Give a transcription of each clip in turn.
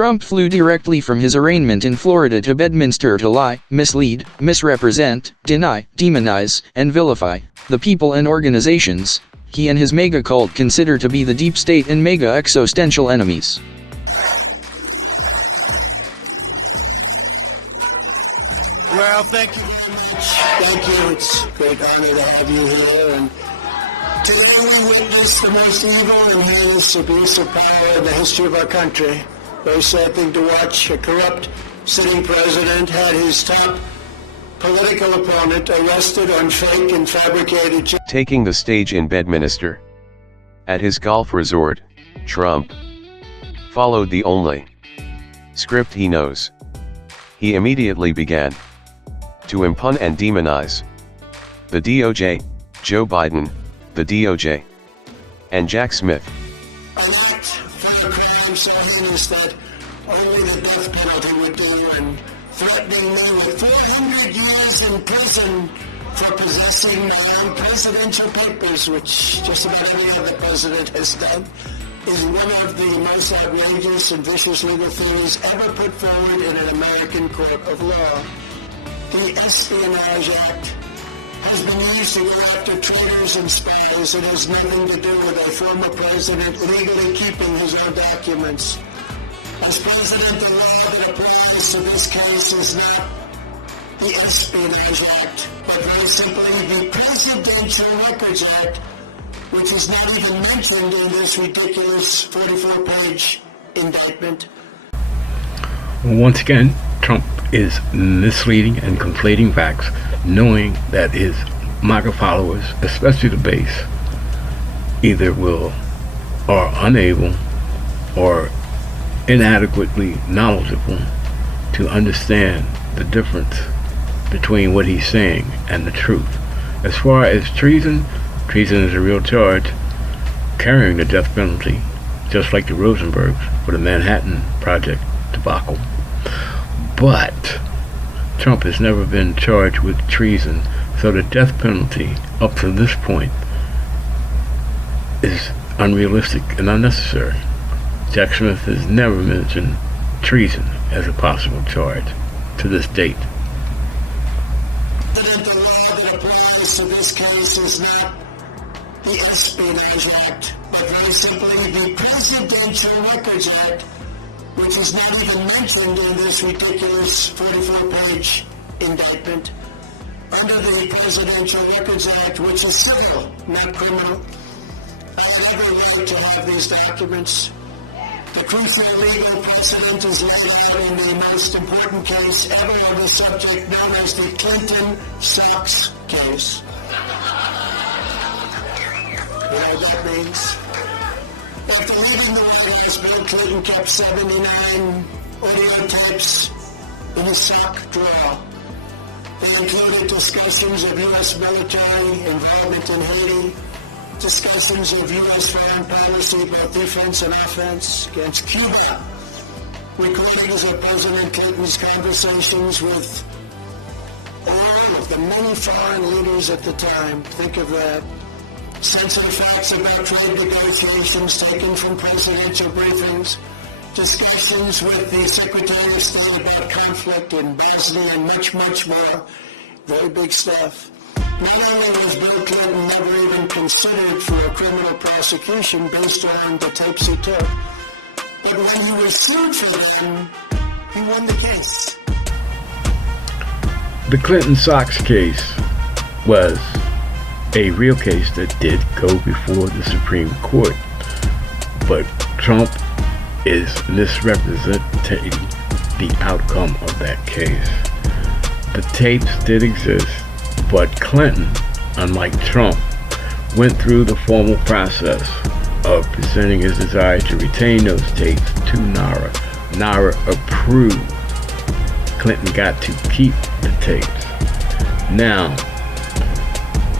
Trump flew directly from his arraignment in Florida to Bedminster to lie, mislead, misrepresent, deny, demonize, and vilify the people and organizations he and his mega cult consider to be the deep state and mega existential enemies. Well, thank you very much. Thank you. It's a great honor to have you here. And today we witness the most evil and heinous abuse of power in the history of our country. Very sad thing to watch. A corrupt sitting president had his top political opponent arrested on fake and fabricated. Taking the stage in Bedminster. At his golf resort, Trump followed the only script he knows. He immediately began to impugn and demonize the DOJ, Joe Biden, the DOJ, and Jack Smith. For a crime so heinous that only the death penalty would do, and threatening me with 400 years in prison for possessing my own presidential papers, which just about any other president has done, is one of the most outrageous and vicious legal theories ever put forward in an American court of law. The Espionage Act has been used to go after traitors and spies. It has nothing to do with a former president legally keeping his own documents. As president, the law that applies to this case is not the Espionage Act, but very simply the Presidential Records Act, which is not even mentioned in this ridiculous 44-page indictment. Once again, Trump is misleading and conflating facts, knowing that his MAGA followers, especially the base, either will are unable or inadequately knowledgeable to understand the difference between what he's saying and the truth. As far as treason is a real charge, carrying the death penalty, just like the Rosenbergs for the Manhattan Project debacle. But Trump has never been charged with treason, so the death penalty up to this point is unrealistic and unnecessary. Jack Smith has never mentioned treason as a possible charge to this date. The law that applies to this case is not the Espionage Act, but very simply the Presidential Records Act, which is not even mentioned in this ridiculous 44-page indictment. Under the Presidential Records Act, which is civil, not criminal, I have every right to have these documents. The crucial legal precedent is laid out in the most important case ever on the subject, known as the Clinton Socks case. You know what that means? After leaving the White House, Bill Clinton kept 79 audio tapes in his sock drawer. They included discussions of U.S. military involvement in Haiti, discussions of U.S. foreign policy, both defense and offense, against Cuba, recordings of President Clinton's conversations with all of the many foreign leaders at the time. Think of that. Sensitive facts about trade negotiations taken from presidential briefings, discussions with the Secretary of State about conflict in Bosnia, and much, much more. Very big stuff. Not only was Bill Clinton never even considered for a criminal prosecution based on the tapes he took, but when he was sued for them, he won the case. The Clinton Socks case was a real case that did go before the Supreme Court, but Trump is misrepresenting the outcome of that case. The tapes did exist, but Clinton, unlike Trump, went through the formal process of presenting his desire to retain those tapes to NARA. NARA approved. Clinton got to keep the tapes. Now,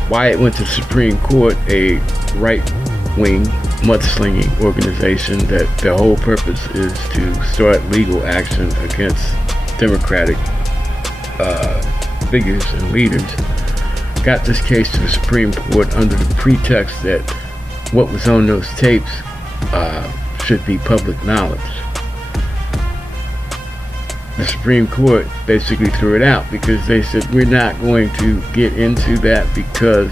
why it went to the Supreme Court, a right-wing mudslinging organization that their whole purpose is to start legal action against Democratic figures and leaders, got this case to the Supreme Court under the pretext that what was on those tapes should be public knowledge. the Supreme Court basically threw it out because they said we're not going to get into that because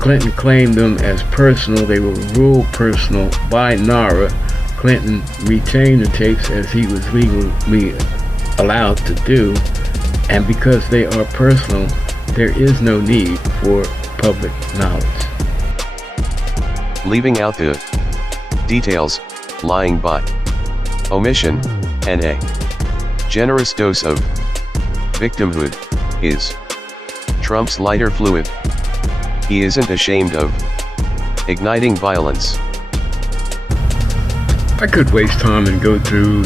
Clinton claimed them as personal. They were ruled personal by NARA. Clinton retained the tapes as he was legally allowed to do, and because they are personal, there is no need for public knowledge. Leaving out the details, lying by omission, and a generous dose of victimhood is Trump's lighter fluid. He isn't ashamed of igniting violence. I could waste time and go through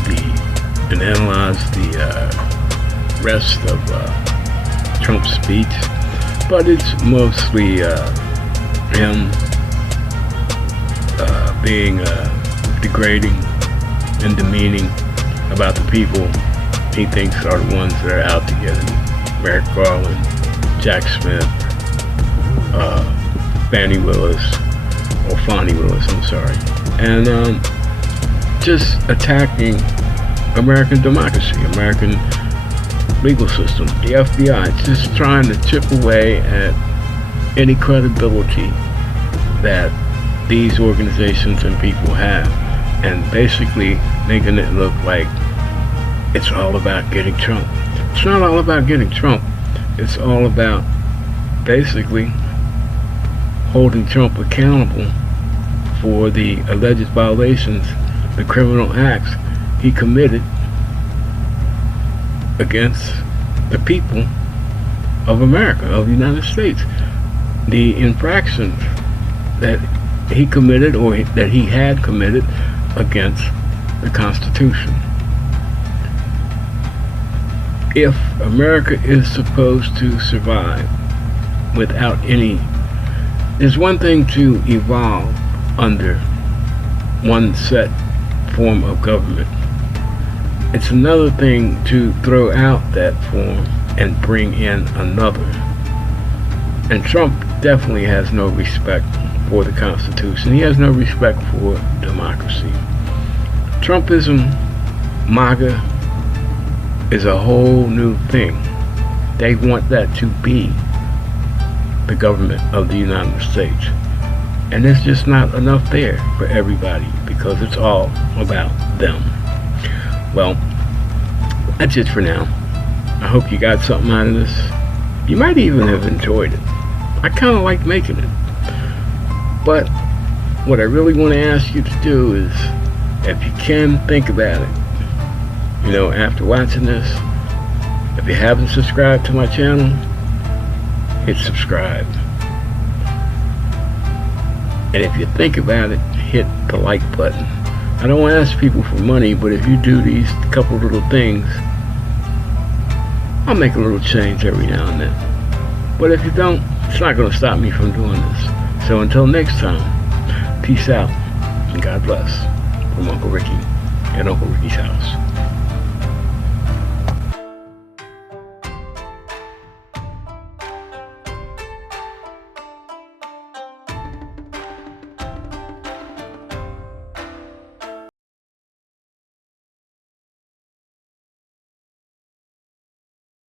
and analyze the rest of Trump's speech, but it's mostly him being degrading and demeaning about the people he thinks are the ones that are out to get him. Merrick Garland, Jack Smith, Fannie Willis, I'm sorry, and just attacking American democracy, American legal system, the FBI. It's just trying to chip away at any credibility that these organizations and people have, and basically making it look like it's all about getting Trump. It's not all about getting Trump. It's all about basically holding Trump accountable for the alleged violations, the criminal acts he committed against the people of America, of the United States. The infractions that he committed or that he had committed against the Constitution. If America is supposed to survive without any, there's one thing to evolve under one set form of government. It's another thing to throw out that form and bring in another. And Trump definitely has no respect for the Constitution. He has no respect for democracy. Trumpism, MAGA, is a whole new thing. They want that to be the government of the United States. And there's just not enough there for everybody because it's all about them. Well, that's it for now. I hope you got something out of this. You might even have enjoyed it. I kind of like making it. But what I really want to ask you to do is, if you can, think about it. You know, after watching this, if you haven't subscribed to my channel, hit subscribe. And if you think about it, hit the like button. I don't ask people for money, but if you do these couple little things, I'll make a little change every now and then. But if you don't, it's not going to stop me from doing this. So until next time, peace out and God bless from Uncle Ricky at Uncle Ricky's house.